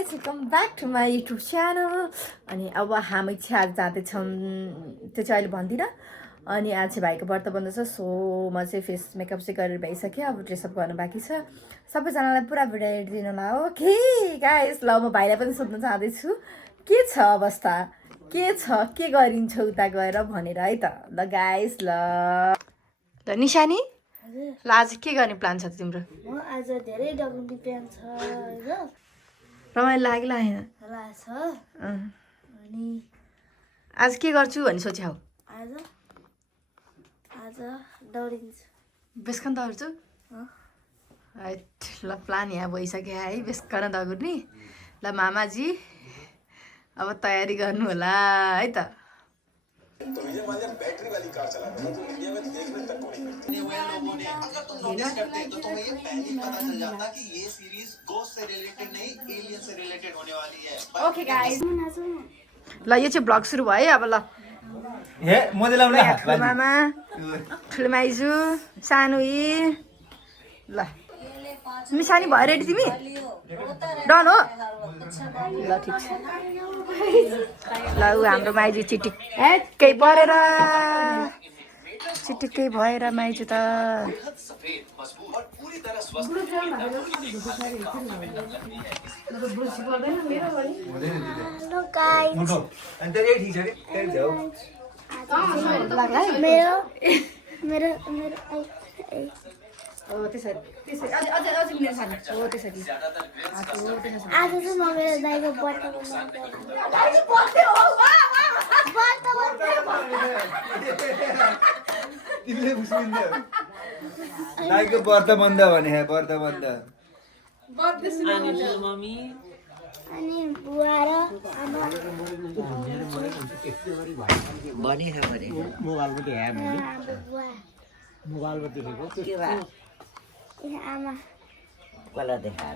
guys, welcome back to my YouTube channel. अनि अब हामी चाहिँ आज जाँदैछौँ त्यो चाहिँ अहिले भन्दिनँ अनि आज चाहिँ भाइको व्रत बन्द छ सो म चाहिँ फेस मेकअप चाहिँ गरेर भइसक्यो अब ड्रेसअप गर्नु बाँकी छ सबैजनालाई पुरा भिडियो हेरिदिनु होला ओके गाइस ल म भाइलाई पनि सोध्न चाहदैछु के छ अवस्था के गरिन्छ उता गएर भनेर है त ल गाइस ल निशानी ल आज के गर्ने प्लान छ तिम्रो म आज धेरै डकुमेन्ट प्लान छ हैन रमाइलो लाग्ला हैन लाग्छ अनि आज के गर्छु भनी सोच्याउ आज दौडिन्छु बेसकन दौड्छु ल प्लान यहाँ भइसक्यो है बेसकन दौड्ने ल मामाजी अब तयारी गर्नु होला है त तो ये मान लिया बैटरी वाली कार चलाते हैं तो इंडिया में देखने तक को नहीं मिलती लोगों ने अगर तुम नोटिस करते तो तुम्हें ये पहले ही पता चल जाता कि ये सीरीज गोस्ट से रिलेटेड नहीं एलियन से रिलेटेड होने वाली है ओके गाइस ल यो चाहिँ ब्लग सुरु भयो अब ल हे म दिलाउनु ठुलो मामा ठुलो माइजू सानो इ ल मिसानी भयो रेडी तिमी डन हो ल ठिक छ ल ऊ हाम्रो माइजू चिटिक्कै परेर चिटिक्कै भएर माइजू त हेलो गाइस अनि त रेडी छ रे जाऊ मेरो हो त्यसरी अझ मिल्छ हो त्यसरी आज चाहिँ म मेरो दाइको तिमीले बुझ्नु दाइको व्रत बन्द भने हे व्रत बन्द अनि बुवा र आमा बने है बने मोबाइल में है हाम्रो बुवा मोबाइल में देखेको के बा आमा कला देखा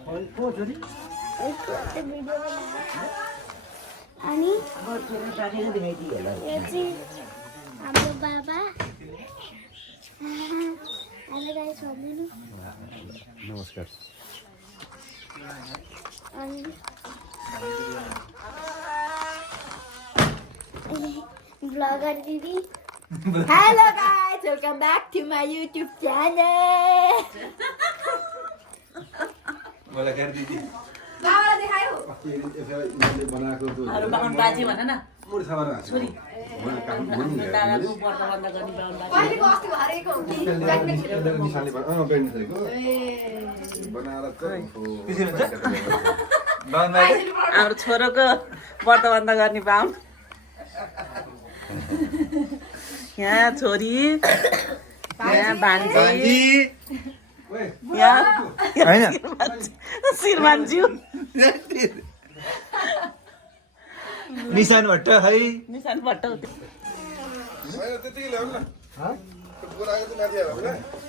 अनि और छोरा सानी ने दिखाई दी होला यो चाहिँ हाम्रो बाबा हेलो गाइस भन्दिनु नमस्कार अनि ब्लगर दिदी hello guys welcome back to my YouTube channel मलाई कर दीदी बाबालाई देखायो यसले बनाएको त्यो अरु बाहुन बाजे भन न मुर छबरा छोरी दादाको व्रत बन्द गर्ने बाहुन बाजे कहिलेको अस्ति हरेको हो कि निशानले बेन्ड गरेको बनाएर त बाउन भाइ हाम्रो छोरोको व्रत बन्द गर्ने बाहुन यहाँ छोरी यहाँ भान्जी यहाँ हैन श्रीमानज्यू निशान भट्ट है निशान भट्ट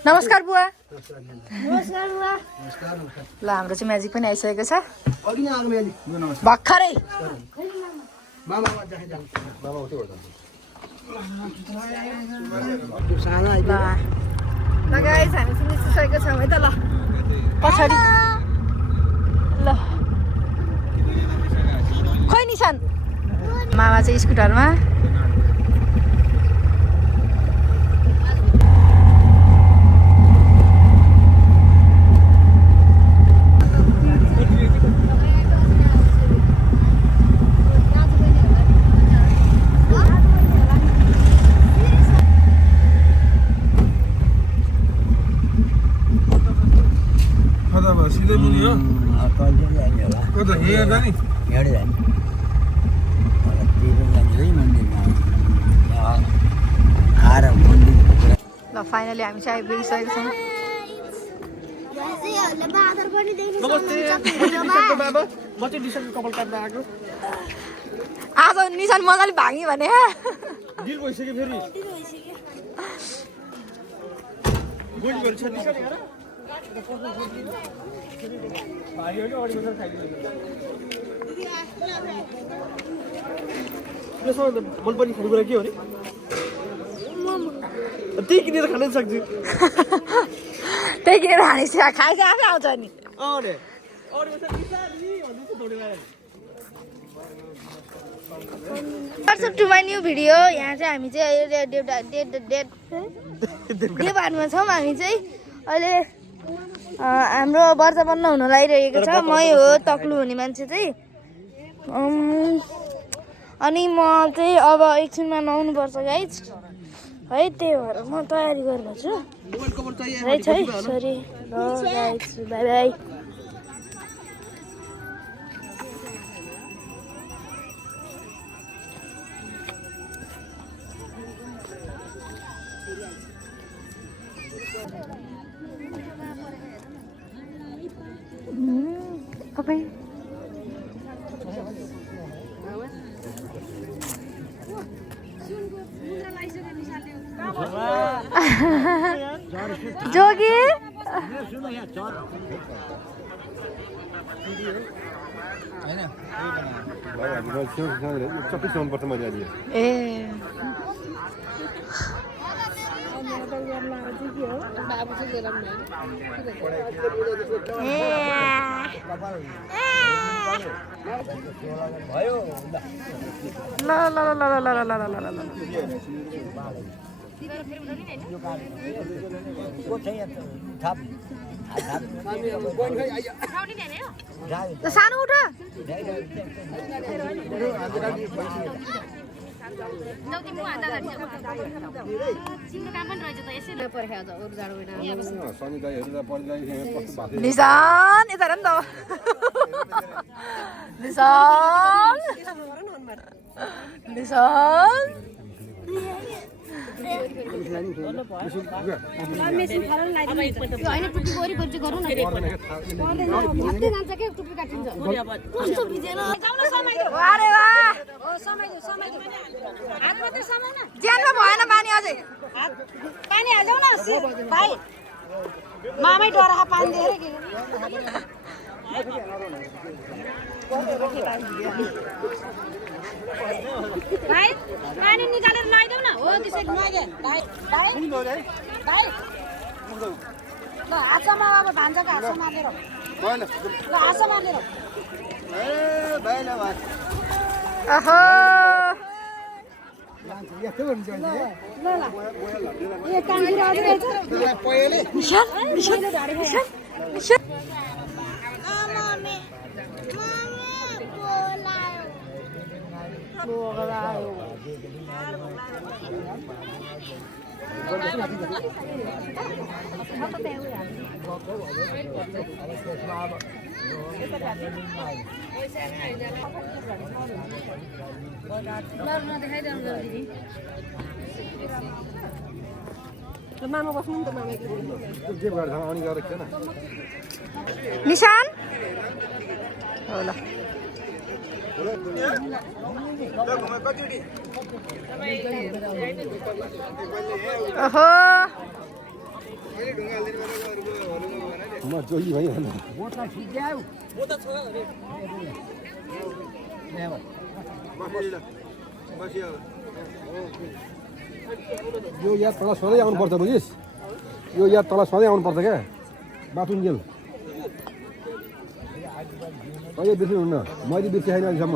नमस्कार बुवा नमस्कार बुवा ल हाम्रो चाहिँ म्याजिक पनि आइसकेको छ अघि नै आगो मेली नमस्कार भर्खरै मामा जाने जान बाबा उतै गर्दा ल गाइस हामी चाहिँ निस्किसकेको छौँ है त ल पछाडि ल खोइ निशान मामा चाहिँ स्कुटरमा सिधै पुग्यो कहिले जाने होला कता हेर्दा नि हेर्दै जाने मलाई तिरो जाने है मन्दिरमा आएर मन्दिरको कुरा ल फाइनली हामी चाहिँ आइपुगिसकेको छौँ हजुरहरूले बादर पनि देख्नु आज निशान मजाले भाग्यो भने डिल भइसक्यो फेरि गोली गर्छ निशान हेर भाइ हो अडी बजार खाइदिनु यसो मन पनि खाने कुरा के हो नि त्यही किनेर खान सक्छु त्यही किनेर खाने खाइ चाहिँ आफै आउँछ नि अरे अरू What's to my new video? यहाँ चाहिँ हामी चाहिँ देवानमा छौँ हामी चाहिँ अहिले हाम्रो व्रतबन्ध हुन लागिरहेको छ मै हो तक्लु हुने मान्छे चाहिँ अनि म चाहिँ अब एकछिनमा नुहाउनु पर्छ गाइज है त्यही भएर म तयारी गर्नु छु राइट है सरी ल गाइज बाई बाई तपाईँ जोगी ए सानो उठ निशान यता हेर नि त निशान ज्यानमा भएन पानी अझै पानी हाल्यौ न भाइ मामै डरा पानी दिएर भाइ पानी निकालेर नुहाइदेऊ न हो त्यसरी नुहाइदे भाइ ल हातमा अब भान्जाको हातमा मारेर ल हातमा मारेर अहो मामा बस्नु नि त निशान होला ओहो म जोगी भइ यो याद तल सधैँ आउनुपर्छ बुझिस् यो याद तल सधैँ आउनुपर्छ क्या बाथरुम जेल कहिले बिर्सिनुहुन्न मैले बिर्सिएन अहिलेसम्म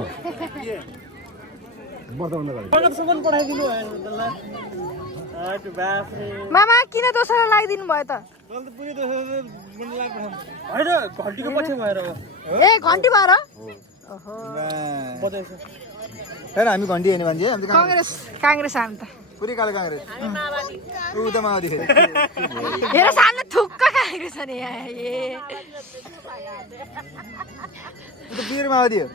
मामा किन दोस्रो लगाइदिनु भयो त ए घन्टी भएर हामी घन्टी हेर्ने मान्छे कांग्रेस कांग्रेस हामी त पुरै कालो काङ्ग्रेस ऊ त माओवादी फेरि हेर सामने थुक्क कांग्रेस छ नि यहाँ ए ऊ त प्योर माओवादी हो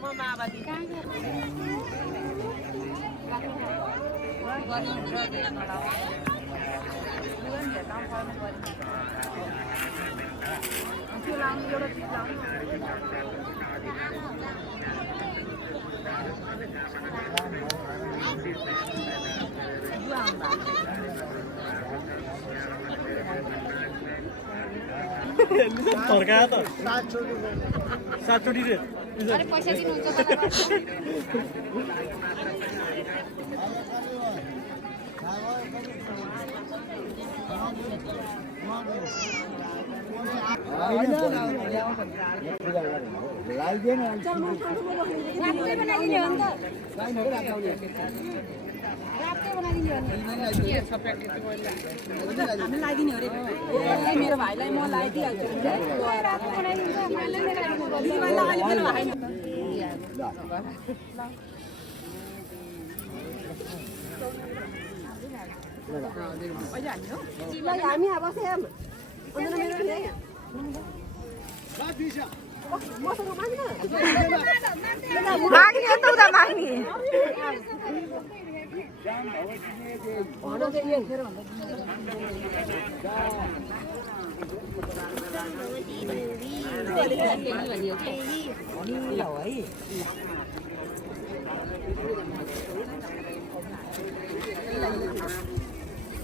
फर्कायो त 7 चोटी रे अरे पैसा दिनुहुन्छ मेरो भाइलाई म लगाइदिइहाल्छु हामी अब माग्ने हो त उता माग्ने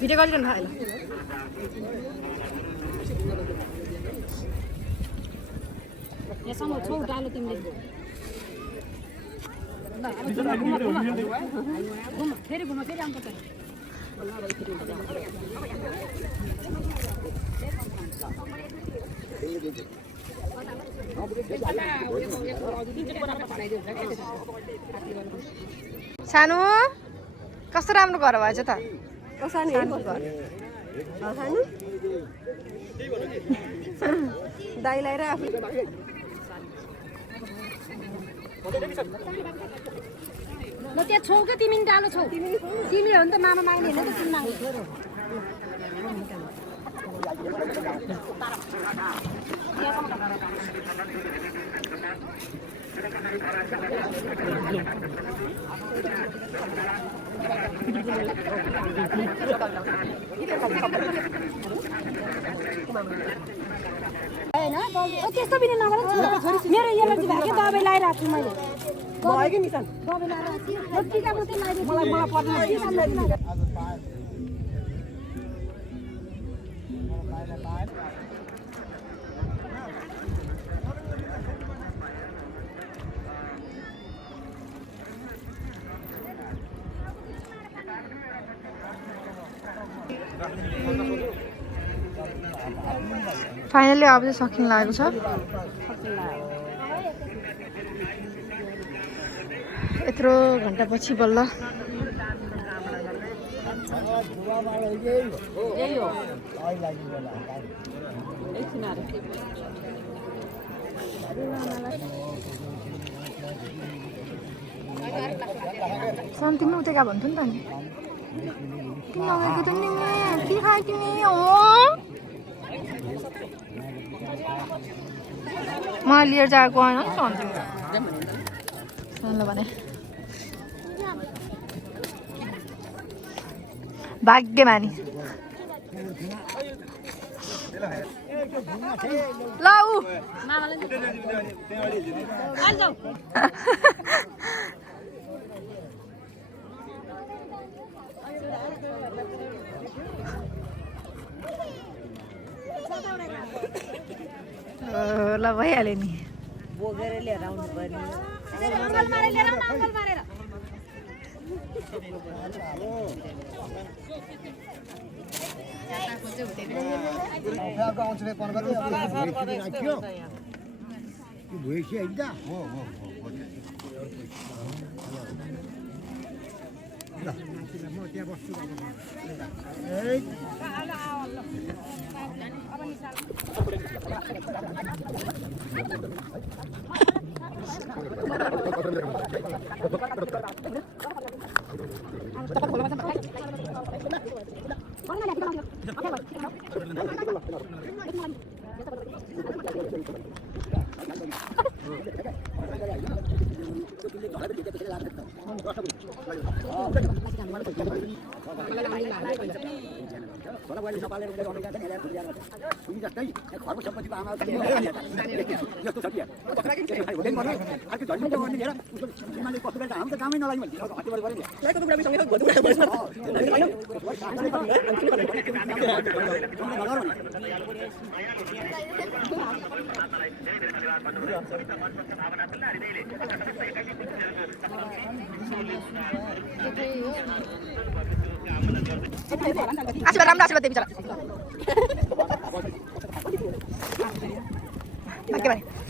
भिडियो गरिरहनु थाहा यसँग छौ डालो तिमीले फेरि घुम फेरि आउँछ सानो कस्तो राम्रो घर भएछ त दाइलाई र आफू ल त्यहाँ छौ क्या तिमी डालो छौ तिमी हो नि त मामा माग्ने होइन त तिमी माग्ने त्यस्तो पनि नगर मेरो एलर्जी भएको क्या दबाई लगाइरहेको छु मैले भयो कि निशान दबाई लगाएर टिका मात्रै लगाइदिएको मलाई पर्दैन फाइनली अब चाहिँ सकिन लागेको छ यत्रो घन्टा पछि बल्ल तिमी उतेका भन्थ्यो नि त नि किन लगेको त नि के खायो तिमी हो म लिएर जाएको होइन नि भन्थ्यो भने भाग्यमानी ल ऊ ल भइहाल्यो नि बोकेर लिएर आउनु पर्ने आशीर्वाद राम्रो आशीर्वाद दे बिचरा के भने